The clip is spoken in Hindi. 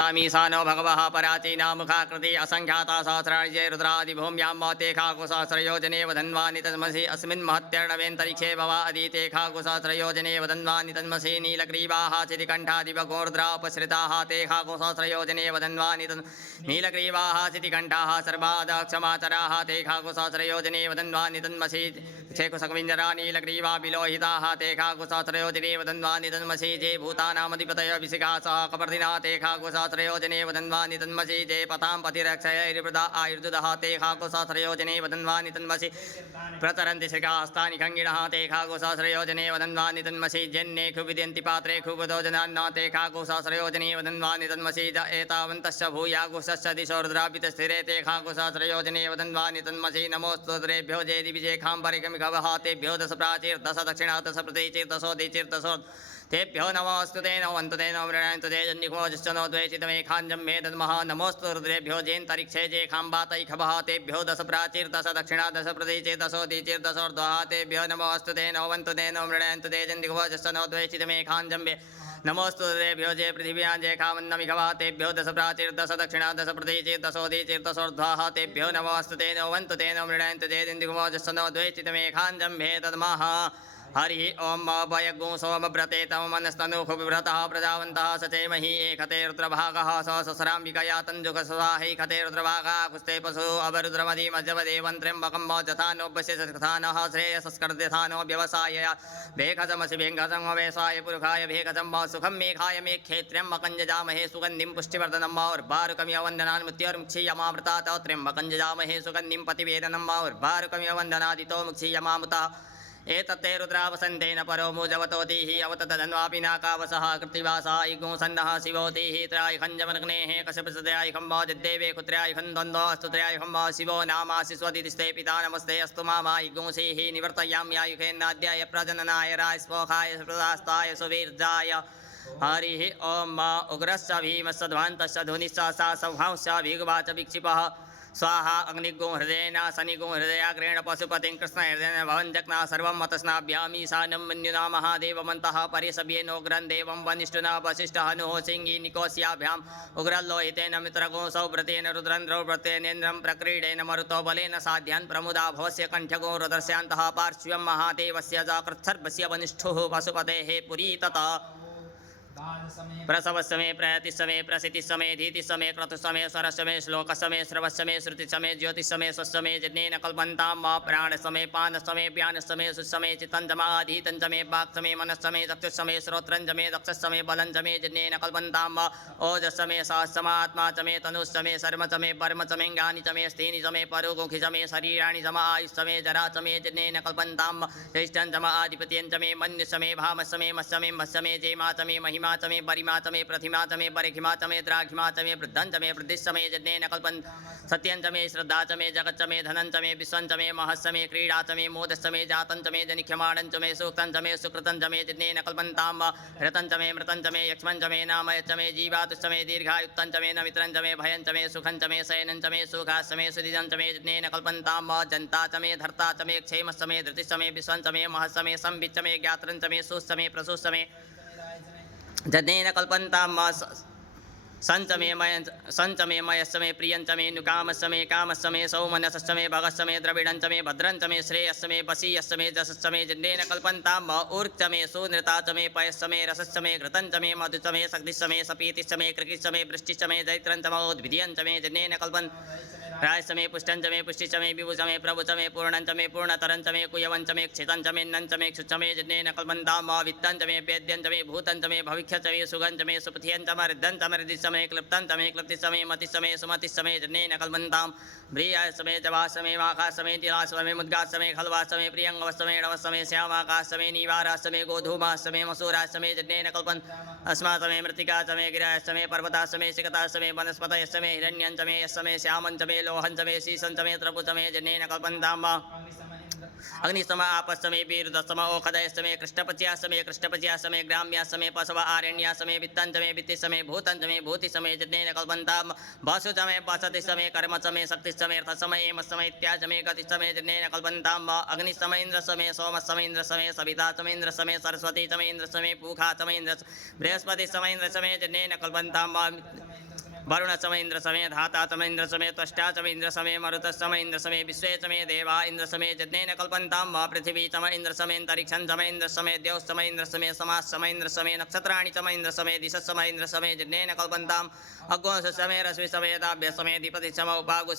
मीशानो भगवः पराचीना मुखाकृति असंख्याता सहस्राणि जय रुद्रादिभूम्यां मते खाकुसहस्रयोजने वधन्वानि तन्मसि अस्मिन् महत्यर्णवेन्तरिक्षे भवा अधीते खाकुसहस्रयोजने वधन्वानि तन्मसि नीलग्रीवाः चितिकण्ठादिवगोर्द्रापश्रिताः ते खाकुसहस्रयोजने वधन्वानि नीलग्रीवाः चितिकण्ठाः सर्वादक्षमाचराः ते खाकुसहस्रयोजने वधन्वानि तन्मसि क्षेकुसकविञ्जरा नीलग्रीवा विलोहिताः ते खाकुसहस्रयोजने वधन्वानि तन्मसि जे भूतानामधिपतयो विशिखा सह कपर्दिना ते खाकुसहस्रयोजने वधन्वानि तन्मसि जे पतां पतिरक्षयैर्वृदा आयुर्दुदः ते खाकुसहस्रयोजने वधन्वानि तन्मसि प्रचरन्ति श्रीकास्तानि खङ्गिणः ते खाकुसहस्रयोजने वधन्वानि तन्मसि जन्ये खुविद्यन्ति पात्रे खुवदो जनान्न ते खाकुसहस्रयोजने वधन्वानि तन्मसि ज एतावन्तश्च भूयाकुशश्च दिशो रुद्रापितस्थिरे ते खाकुसहस्रयोजने वधन्वानि तन्मसि नमोऽस्तु रुद्रेभ्यो जे दिविजेखाम्बरिकमिकवः तेभ्यो दश प्राचीर्दश दक्षिणा दश प्रतीचिर्दशो दिचिर्दशो तेभ्यो नमोऽस्तु ते नमन्तु ते नमृणान्तु ते जन्निखोजश्च नो द्वेषितमेखाञ्जं मे दद्मः नमोऽस्तु रुद्रेभ्यो जेन्तरिक्षे जे खाम्बातैखभः तेभ्यो दश प्राचीर्दश दक्षिणा दश प्रतीचिर्दशो दिचिर्दशोर्ध्वः तेभ्यो नमोऽस्तु ते नमन्तु ते नमृणान्तु ते जन्निखोजश्च नो द्वेषितमेखाञ्जं मे नमोऽस्तु रुद्रेभ्यो जे पृथिव्यां जे खामन्नमिखभः तेभ्यो दश प्राचीर्दश दक्षिणा दश प्रतीचिर्दशो दिचिर्दशोर्ध्वः तेभ्यो नमोऽस्तु ते नमन्तु ते नमृणान्तु ते जन्निखोजश्च नो द्वेषितमेखाञ्जं मे दद्मः हरि ओम अभयगुं सोमव्रते तम मनस्तनुखुविव्रतः प्रजावन्तः सचेमहि एकते रुद्रभागः सहस्राम्बिकया तञ्जुगसुधाहैकते रुद्रभागः कुस्ते पशु अवरुद्रमधिमज्जवदेवं त्र्यम्बकं जथा नोपश्यथानः श्रेयसस्कर्द्यथानो व्यवसायया भेखजमसि भेङ्गजमवेशाय पुरुखाय भेखजं सुखं मेघाय मे क्षेत्र्यं मकञ्जजामहे सुगन्धिं पुष्टिवर्धनं उर्वारुकमिव वन्दनान् मुक्तिर्मुक्षीयमामृतात् त्र्यम्बकं जजामहे सुगन्धिं पतिवेदनं उर्वारुकमिव वन्दनादितो मुक्षीयमामुतः एतत्ते रुद्रावसन्तेन परो मुजवतोतिः अवततधन्वापि नाकावसः कृत्तिवासः इगुंसन्नः शिवोतिः त्रयायखञ्जमग्नेः कश्यपसदयायखं जद्देवे कुत्र्यायखं द्वन्द्वस्तुत्र्यायखं शिवो नामासि स्वदितिस्ते पिता नमस्ते अस्तु मामा इगुंसीः निवर्तयाम्यायुखेन्नाद्याय प्रजननाय रायस्पोखाय प्रदास्ताय सुवीर्जाय हरिः ओम उग्रश्च भीमश्च ध्वान्तश्च धुनिश्च सा सौभांश्च भीगवाच विक्षिपः स्वाहा अग्निगुं हृदयेन शनिगुं हृदयाग्रेण पशुपतिं कृष्णहृदयेन भवञ्जक्ना सर्वं मतस्नाभ्यामीशानं मन्युना महादेवमन्तः परिसभ्येनोग्रं देवं वनिष्ठुना वसिष्ठः नुः सिंहीनिकोस्याभ्याम् उग्रल्लोहितेन मित्रगुं सौव्रतेन रुद्रन्द्रौव्रतेनेन्द्रं प्रक्रीडेन मरुतो बलेन साध्यान् प्रमुदा भवस्य कण्ठगुं रुद्रस्यान्तः पार्श्वं महादेवस्य जाकृत्सर्वस्य वनिष्ठुः पशुपतेः पुरी ततः प्रसव समय प्रयति समय प्रसिद्धि समय धीति समय क्रतु समय स्वर समय श्लोक समय श्रव समय श्रुति समय ज्योति समय स्वसमय जनेन कल्पन्तां प्राण समय पान समय व्यान समय सुसमय चित्तं जमाधीतं समय वाक् समय मनस् समय चक्षुः समय श्रोत्रं समय दक्षः समय बलं समय जनेन कल्पन्तां ओजः समय सहस्रमात्मा समय तनुः समय शर्म समय वर्म समय ज्ञानि समय स्थेनि समय परोमुखि समय शरीराणि समय आयुः समय जरा समय जनेन कल्पन्तां ज्येष्ठं समय आधिपत्यं समय मन्य समय भाम समय मत्समय मत्समय जयमा समय महिमा समय परिमा समय प्रतिमा समय परिखिमा समय द्राघिमा समय वृद्धं समय वृद्धि समय जनेन कल्पन् सत्यं समय श्रद्धा समय जगत् समय धनं समय विश्वं समय महत् समय क्रीडा समय मोद समय जातं समय जनिख्यमाणं समय सूक्तं समय सुकृतं समय जनेन कल्पन्तां रतं समय मृतं समय यक्ष्मं समय नामय समय जीवातु समय दीर्घायुक्तं समय नमित्रं समय भयं समय सुखं समय शयनं समय सुखा समय सुदिनं समय जनेन कल्पन्तां जनता समय धर्ता समय क्षेम समय धृति समय विश्वं समय महत् समय संवित् समय ज्ञात्रं समय सुसमय प्रसूत समय जनेन कल्पन्तां संचमे मयस्समे प्रियंचमे नुकामस्समे कामस्समे सौमनसस्समे भगस्समे द्रविडंचमे भद्रंचमे श्रेयस्समे बसीयस्समे जसस्समे जनेन कल्पन्तां ऊर्चमे सुनृताचमे पयस्समे रसस्समे घृतंचमे मधुचमे शक्तिस्समे सपीतिस्समे कृकिस्समे वृष्टिस्समे जैत्रंचमोद्भिदियंचमे जनेन कल्पन् रायसमे पुष्टंचमे पुष्टिचमे विभुचमे प्रभुचमे पूर्णंचमे पूर्णतरंचमे कुयवंचमे क्षितंचमे नंचमे क्षुचमे जनेन कल्पन्तां वित्तंचमे वेद्यंचमे भूतंचमे भविष्यचमे सुगंचमे सुपथियंचमे रिद्धंचमे रिद्धिसमे क्लिप्तंचमे क्लिप्तिसमे मतिसमे सुमतिसमे जनेन कल्पन्तां ब्रियासमे जवासमे माकासमे तिलासमे मुद्गासमे खलवासमे प्रियंगवसमे डवसमे श्यामाकासमे नीवारासमे गोधूमासमे मसूरासमे जनेन कल्पन् अस्मासमे मृत्तिकासमे गिरासमे पर्वतासमे शिखतासमे वनस्पतयसमे हिरण्यंचमे यस्समे श्यामंचमे लोहंचमे शीसंचमे त्रपुचमे जनेन कल्पन्तां अग्निसम आपस्समे वीरुदसम ओखदयसमे कृष्णपच्यासमे कृष्णपच्यासमे ग्राम्यासमे पशव आरण्यासमे वित्तंचमे वित्तिसमे भूतंचमे भूतिसमे जनेन कल्पन्तां वासुचमे वसतिसमे कर्मचमे शक्तिसमे अर्थसमे एमसमे इत्यासमे गतिसमे जनेन कल्पन्तां अग्निसमे इंद्रसमे सोमसमे इंद्रसमे सवितासमे इंद्रसमे सरस्वतीसमे इंद्रसमे पूखासमे इंद्र बृहस्पतिसमे इंद्रसमे जनेन कल्पन्तां वरुण सम इंद्र समे धाता सम इंद्र समे त्वष्टा सम इंद्र समे मरुत सम इंद्र समे विश्वे समे देवा इंद्र समे यज्ञेन कल्पन्तां वा पृथिवी सम इंद्र समेन्तरिक्षं सम इंद्र समे द्यौः सम इंद्र समे समाः सम इंद्र समे नक्षत्राणि सम इंद्र समे दिशः सम इंद्र समे यज्ञेन कल्पन्ताम् अग्नौ समे रश्मि समे दाभ्य समे दीपति सम उपागु